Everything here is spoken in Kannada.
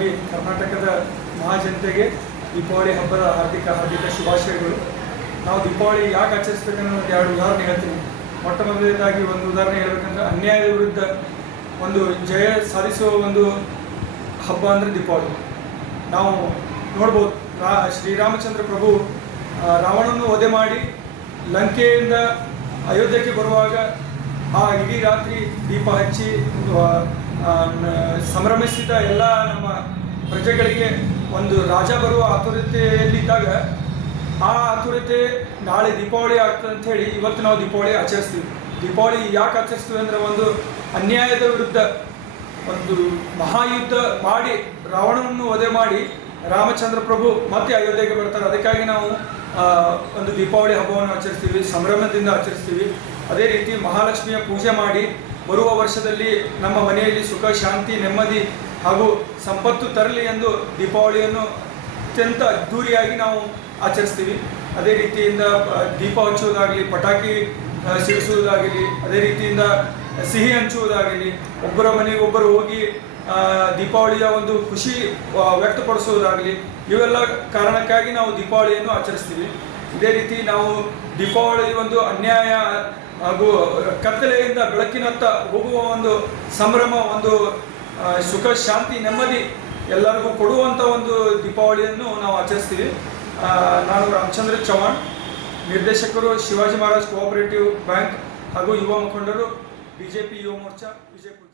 ಮೊದಲನೇದಾಗಿ ಕರ್ನಾಟಕದ ಮಹಾಜನತೆಗೆ ದೀಪಾವಳಿ ಹಬ್ಬದ ಹಾರ್ದಿಕ ಶುಭಾಶಯಗಳು. ನಾವು ದೀಪಾವಳಿ ಯಾಕೆ ಆಚರಿಸ್ಬೇಕನ್ನೋ ಒಂದು ಎರಡು ಉದಾಹರಣೆ ಹೇಳ್ತೀನಿ. ಮೊಟ್ಟ ಮೊದಲನೇದಾಗಿ ಒಂದು ಉದಾಹರಣೆ ಹೇಳ್ಬೇಕಂದ್ರೆ, ಅನ್ಯಾಯದ ವಿರುದ್ಧ ಒಂದು ಜಯ ಸಾಧಿಸುವ ಒಂದು ಹಬ್ಬ ಅಂದರೆ ದೀಪಾವಳಿ. ನಾವು ನೋಡ್ಬೋದು, ಶ್ರೀರಾಮಚಂದ್ರ ಪ್ರಭು ರಾವಣನನ್ನು ವಧೆ ಮಾಡಿ ಲಂಕೆಯಿಂದ ಅಯೋಧ್ಯೆಗೆ ಬರುವಾಗ ಆ ಇಡೀ ರಾತ್ರಿ ದೀಪ ಹಚ್ಚಿ ಸಂಭ್ರಮಿಸಿದ ಎಲ್ಲ ನಮ್ಮ ಪ್ರಜೆಗಳಿಗೆ ಒಂದು ರಾಜ ಬರುವ ಆತುರತೆಯಲ್ಲಿದ್ದಾಗ ಆ ಆತುರತೆ ನಾಳೆ ದೀಪಾವಳಿ ಆಗ್ತದೆ ಅಂತ ಹೇಳಿ ಇವತ್ತು ನಾವು ದೀಪಾವಳಿ ಆಚರಿಸ್ತೀವಿ. ದೀಪಾವಳಿ ಯಾಕೆ ಆಚರಿಸ್ತೀವಿ ಅಂದರೆ, ಒಂದು ಅನ್ಯಾಯದ ವಿರುದ್ಧ ಒಂದು ಮಹಾಯುದ್ಧ ಮಾಡಿ ರಾವಣನನ್ನು ವಧೆ ಮಾಡಿ ರಾಮಚಂದ್ರ ಪ್ರಭು ಮತ್ತೆ ಅಯೋಧ್ಯೆಗೆ ಬರ್ತಾರೆ. ಅದಕ್ಕಾಗಿ ನಾವು ಒಂದು ದೀಪಾವಳಿ ಹಬ್ಬವನ್ನು ಆಚರಿಸ್ತೀವಿ, ಸಂಭ್ರಮದಿಂದ ಆಚರಿಸ್ತೀವಿ. ಅದೇ ರೀತಿ ಮಹಾಲಕ್ಷ್ಮಿಯ ಪೂಜೆ ಮಾಡಿ ಬರುವ ವರ್ಷದಲ್ಲಿ ನಮ್ಮ ಮನೆಯಲ್ಲಿ ಸುಖ, ಶಾಂತಿ, ನೆಮ್ಮದಿ ಹಾಗೂ ಸಂಪತ್ತು ತರಲಿ ಎಂದು ದೀಪಾವಳಿಯನ್ನು ಅತ್ಯಂತ ಅದ್ಧೂರಿಯಾಗಿ ನಾವು ಆಚರಿಸ್ತೀವಿ. ಅದೇ ರೀತಿಯಿಂದ ದೀಪ ಹಚ್ಚುವುದಾಗಲಿ, ಪಟಾಕಿ ಸಿಡಿಸುವುದಾಗಲಿ, ಅದೇ ರೀತಿಯಿಂದ ಸಿಹಿ ಹಂಚುವುದಾಗಲಿ, ಒಬ್ಬರ ಮನೆಗೆ ಒಬ್ಬರು ಹೋಗಿ ದೀಪಾವಳಿಯ ಒಂದು ಖುಷಿ ವ್ಯಕ್ತಪಡಿಸುವುದಾಗಲಿ, ಇವೆಲ್ಲ ಕಾರಣಕ್ಕಾಗಿ ನಾವು ದೀಪಾವಳಿಯನ್ನು ಆಚರಿಸ್ತೀವಿ. ಇದೇ ರೀತಿ ನಾವು ದೀಪಾವಳಿ ಒಂದು ಅನ್ಯಾಯ ಹಾಗೂ ಕತ್ತಲೆಯಿಂದ ಬೆಳಕಿನತ್ತ ಹೋಗುವ ಒಂದು ಸಂಭ್ರಮ, ಒಂದು ಸುಖ, ಶಾಂತಿ, ನೆಮ್ಮದಿ ಎಲ್ಲರಿಗೂ ಕೊಡುವಂಥ ಒಂದು ದೀಪಾವಳಿಯನ್ನು ನಾವು ಆಚರಿಸ್ತೀವಿ. ನಾನು ರಾಮಚಂದ್ರ ಚೌಹಾಣ್, ನಿರ್ದೇಶಕರು ಶಿವಾಜಿ ಮಹಾರಾಜ್ ಕೋಆಪರೇಟಿವ್ ಬ್ಯಾಂಕ್ ಹಾಗೂ ಯುವ ಮುಖಂಡರು, BJP ಯುವ ಮೋರ್ಚಾ ವಿಜಯಪುರ.